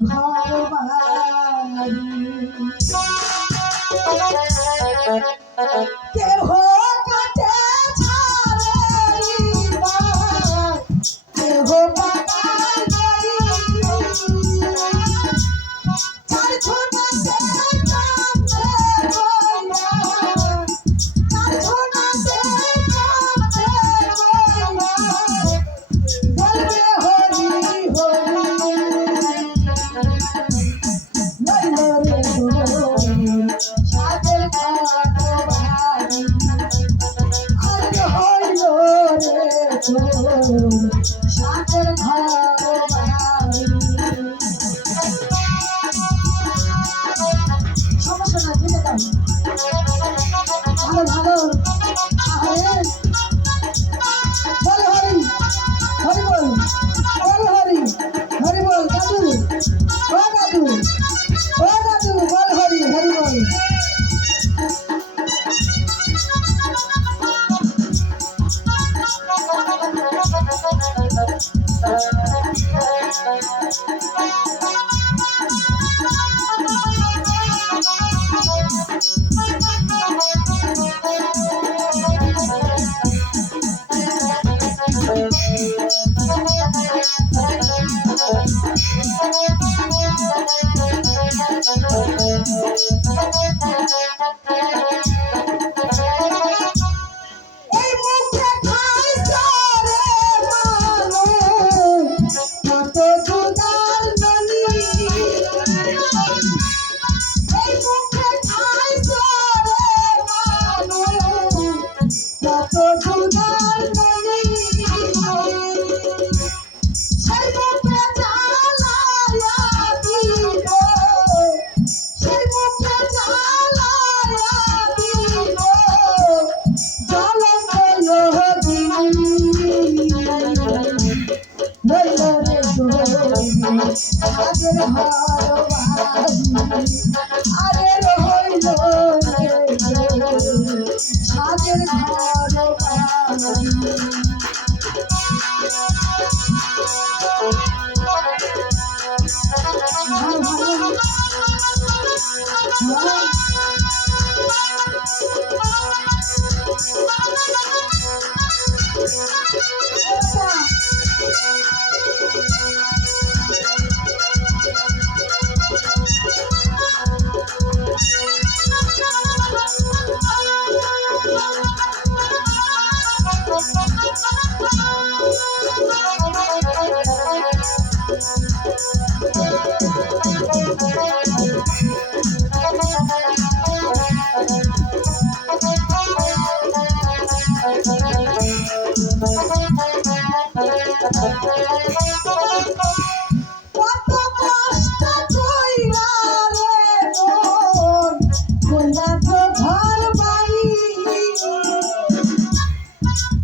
ঘর বাড়ি কেহ কাটে ছাড়ে কেহ বাগান চার ছোটা সে কাঁদে চার ছোটা সে কাঁদে বলবে হরি হরি সাদের ঘর বাড়ি আর হইল রে সাদের ঘর বাড়ি সমস্যা না যেতে দাও ভালো ভালো আরে বল হরি হরি বল বল হরি হরি বল দাদু ও দাদু ও দাদু বল হরি হরি বল এই মুখে খাইছো রে মানুষ কত দুধার ননি এই মুখে খাইছো রে মানুষ কত দুধার ননি সেই মুখে জ্বালায়া দিব সেই মুখে জ্বালায়া দিব জ্বলন্ত লোহী বলল রে সাদের ঘর বাড়ি আরে হইল রে সাদের ঘর বাড়ি কত কষ্ট কইরা রে মন কইরা তো ঘর বাড়ি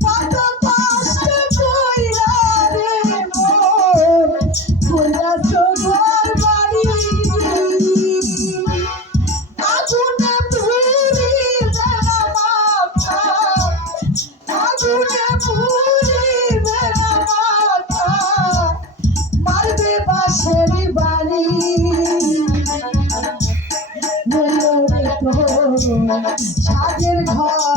কত কষ্ট কইরা রে মন কইরা তো ঘর বাড়ি আগুনে পুরি বেড়া মাথা আগুনে পুরি বেড়া মাথা মারবে বাঁশের বাড়ি বলল রে সাদের ঘর